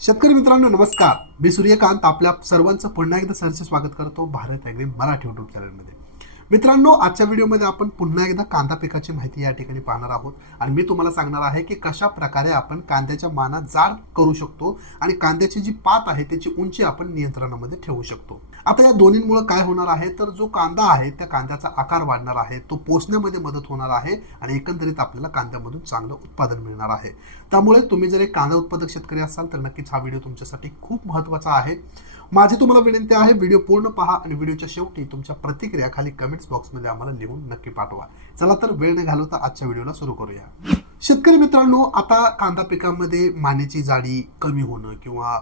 शेतकरी मित्रांनो नमस्कार. मी सूर्यकांत आपल्या सर्वांचं पुन्हा एकदा सरचे स्वागत करतो भारत ॲग्री मराठी युट्यूब चॅनलमध्ये मित्रांनो आजच्या व्हिडिओमध्ये आपण पुन्हा एकदा कांदा पिकाची माहिती या ठिकाणी पाहणार आहोत. आणि मी तुम्हाला सांगणार आहे की कशा प्रकारे आपण कांद्याच्या माना जाड करू शकतो आणि कांद्याची जी पात आहे त्याची उंची आपण नियंत्रणामध्ये ठेवू शकतो. आता या दोन्हीमुळे काय होणार आहे? तर जो कांदा आहे त्या कांद्याचा आकार वाढणार आहे. तो पोचण्यामध्ये मदत होणार आहे आणि एकंदरीत आपल्याला कांद्यामधून चांगलं उत्पादन मिळणार आहे. त्यामुळे तुम्ही जर एक कांदा उत्पादक शेतकरी असाल तर नक्कीच हा व्हिडिओ तुमच्यासाठी खूप महत्त्वाचा आहे. माझी तुम्हाला विनंती आहे व्हिडिओ पूर्ण पहा आणि व्हिडिओच्या शेवटी तुमच्या प्रतिक्रिया खाली कमेंट्स बॉक्समध्ये आम्हाला लिहून नक्की पाठवा. चला तर वेळ न घालवता आजच्या व्हिडिओला सुरू करूया. शेतकरी मित्रांनो आता कांदा पिकामध्ये मानेची जाडी कमी होणं किंवा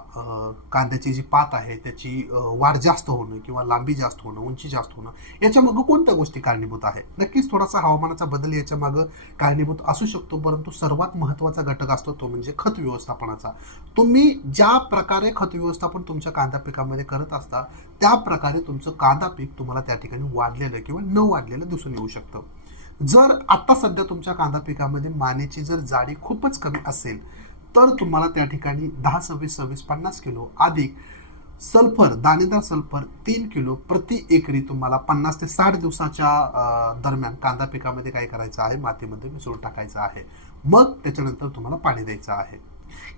कांद्याची जी पात आहे त्याची वाढ जास्त होणं किंवा लांबी जास्त होणं उंची जास्त होणं याच्यामागं कोणत्या गोष्टी कारणीभूत आहे नक्कीच थोडासा हवामानाचा बदल याच्यामागं कारणीभूत असू शकतो परंतु सर्वात महत्त्वाचा घटक असतो तो म्हणजे खत व्यवस्थापनाचा. तुम्ही ज्या प्रकारे खत व्यवस्थापन तुमच्या कांदा पिकामध्ये करत असता त्या प्रकारे तुमचं कांदा पीक तुम्हाला त्या ठिकाणी वाढलेलं किंवा न वाढलेलं दिसून येऊ शकतं. जर आत्ता सध्या तुमच्या कांदा पिकामध्ये मानेची जर जाडी खूपच कमी असेल तर तुम्हाला त्या ठिकाणी दहा सव्वीस सव्वीस पन्नास किलो अधिक सल्फर दाणेदार सल्फर तीन किलो प्रति एकरी तुम्हाला पन्नास ते साठ दिवसाच्या दरम्यान कांदा पिकामध्ये काय करायचं आहे? मातीमध्ये मिसळून टाकायचं आहे. मग त्याच्यानंतर तुम्हाला पाणी द्यायचं आहे.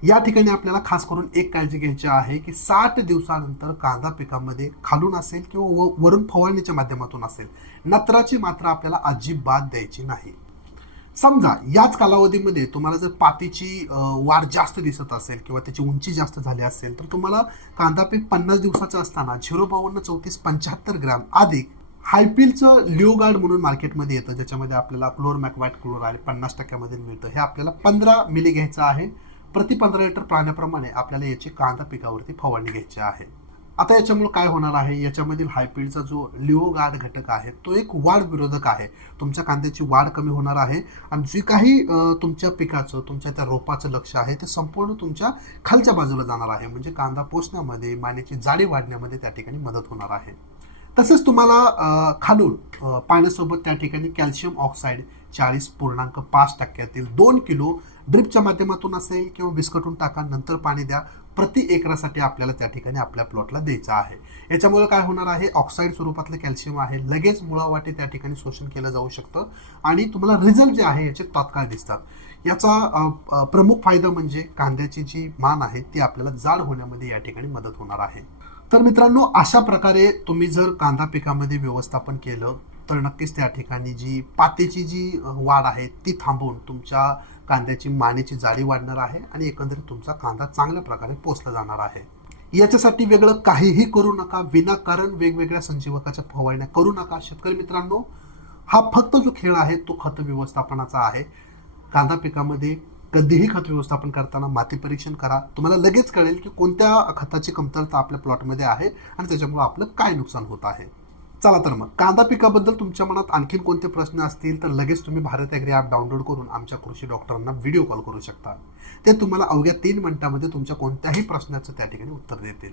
या ठिकाणी आपल्याला खास करून एक काळजी घ्यायची आहे की साठ दिवसानंतर कांदा पिकामध्ये खालून असेल किंवा व- वरून फवारणीच्या माध्यमातून असेल नत्राची मात्रा आपल्याला अजिबात द्यायची नाही. समजा याच कालावधीमध्ये तुम्हाला जर पातीची वाढ जास्त दिसत असेल किंवा त्याची उंची जास्त झाली असेल तर तुम्हाला कांदा पीक पन्नास दिवसाचं असताना झिरो बावन्न चौतीस पंच्याहत्तर ग्रॅम अधिक हायपिलचं लिओगार्ड म्हणून मार्केटमध्ये येतं ज्याच्यामध्ये आपल्याला क्लोरमॅक व्हाईट क्लोर आणि पन्नास टक्क्यामध्ये मिळतं. हे आपल्याला पंधरा मिली घ्यायचं आहे. प्रति पंधरा लिटर पाण्याप्रमाणे आपल्याला याची कांदा पिकावरती फवारणी घ्यायची आहे. आता याच्यामुळे काय होणार आहे? याच्यामधील हायपीडचा जो लिओगार्ड घटक आहे तो एक वाढ विरोधक आहे. तुमच्या कांद्याची वाढ कमी होणार आहे आणि जे काही तुमच्या पिकाचं तुमच्या त्या रोपाचं लक्ष आहे ते संपूर्ण तुमच्या खालच्या बाजूला जाणार आहे. म्हणजे कांदा पोचण्यामध्ये मानेची जाडी वाढण्यामध्ये त्या ठिकाणी मदत होणार आहे. तसंच तुम्हाला खालून पाण्यासोबत त्या ठिकाणी कॅल्शियम ऑक्साईड चाळीस पूर्णांक पाच टक्क्यातील दोन किलो ड्रिपच्या माध्यमातून असेल किंवा बिस्कटून टाका नंतर पाणी द्या प्रति एकरासाठी आपल्याला त्या ठिकाणी आपल्या प्लॉटला द्यायचा आहे. याच्यामुळे काय होणार आहे ऑक्साईड स्वरूपातलं कॅल्शियम आहे लगेच मुळावाटे त्या ठिकाणी शोषण केलं जाऊ शकतं आणि तुम्हाला रिझल्ट जे आहे याचे तात्काळ दिसतात. याचा प्रमुख फायदा म्हणजे कांद्याची जी मान आहे ती आपल्याला जाड होण्यामध्ये या ठिकाणी मदत होणार आहे. तर मित्रांनो अशा प्रकारे तुम्ही जर कांदा पिकामध्ये व्यवस्थापन केलं तर नक्कीच त्या ठिकाणी जी पातेची जी वाढ आहे ती थांबवून तुमच्या कांद्याची मानेची जाळी वाढणार आहे आणि एकंदरीत तुमचा कांदा चांगल्या प्रकारे पोचला जाणार आहे. याच्यासाठी वेगळं काहीही करू नका विनाकारण वेगवेगळ्या संजीवकाच्या फवारण्या करू नका. शेतकरी मित्रांनो हा फक्त जो खेळ आहे तो खत व्यवस्थापनाचा आहे. कांदा पिकामध्ये कधीही खत व्यवस्थापन करताना माती परीक्षण करा. तुम्हाला लगेच कळेल की कोणत्या खताची कमतरता आपल्या प्लॉटमध्ये आहे आणि त्याच्यामुळे आपलं काय नुकसान होत आहे. चला तर मग कांदा पिकाबद्दल तुमच्या मनात आणखीन कोणते प्रश्न असतील तर लगेच तुम्ही भारत ॲग्री ॲप डाउनलोड करून आमच्या कृषी डॉक्टरांना व्हिडिओ कॉल करू शकता. ते तुम्हाला अवघ्या तीन मिनिटांमध्ये तुमच्या कोणत्याही प्रश्नाचं त्या ठिकाणी उत्तर देतील.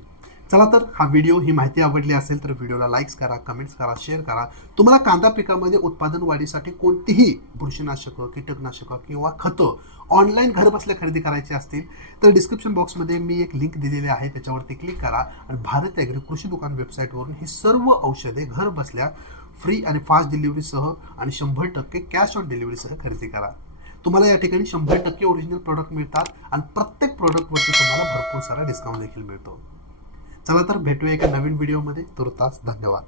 चला तर हा व्हिडिओ ही माहिती आवडली असेल तर व्हिडिओला लाईक्स करा कमेंट्स करा शेअर करा. तुम्हाला कांदा पिकामध्ये उत्पादन वाढीसाठी कोणतीही बुरशीनाशकं कीटकनाशकं किंवा खतं ऑनलाईन घरबसल्या खरेदी करायची असतील तर डिस्क्रिप्शन बॉक्समध्ये मी एक लिंक दिलेली आहे त्याच्यावरती क्लिक करा आणि भारत ॲग्री कृषी दुकान वेबसाईटवरून ही सर्व औषधे घर बसल्या फ्री आणि फास्ट डिलिव्हरीसह आणि शंभर टक्के कॅश ऑन डिलिव्हरीसह खरेदी करा. तुम्हाला या ठिकाणी शंभर टक्के ओरिजिनल प्रोडक्ट मिळतात आणि प्रत्येक प्रोडक्टवरती तुम्हाला भरपूर सारा डिस्काउंट देखील मिळतो. चला तर भेटूया एका नवीन व्हिडिओमध्ये तुर्तास धन्यवाद.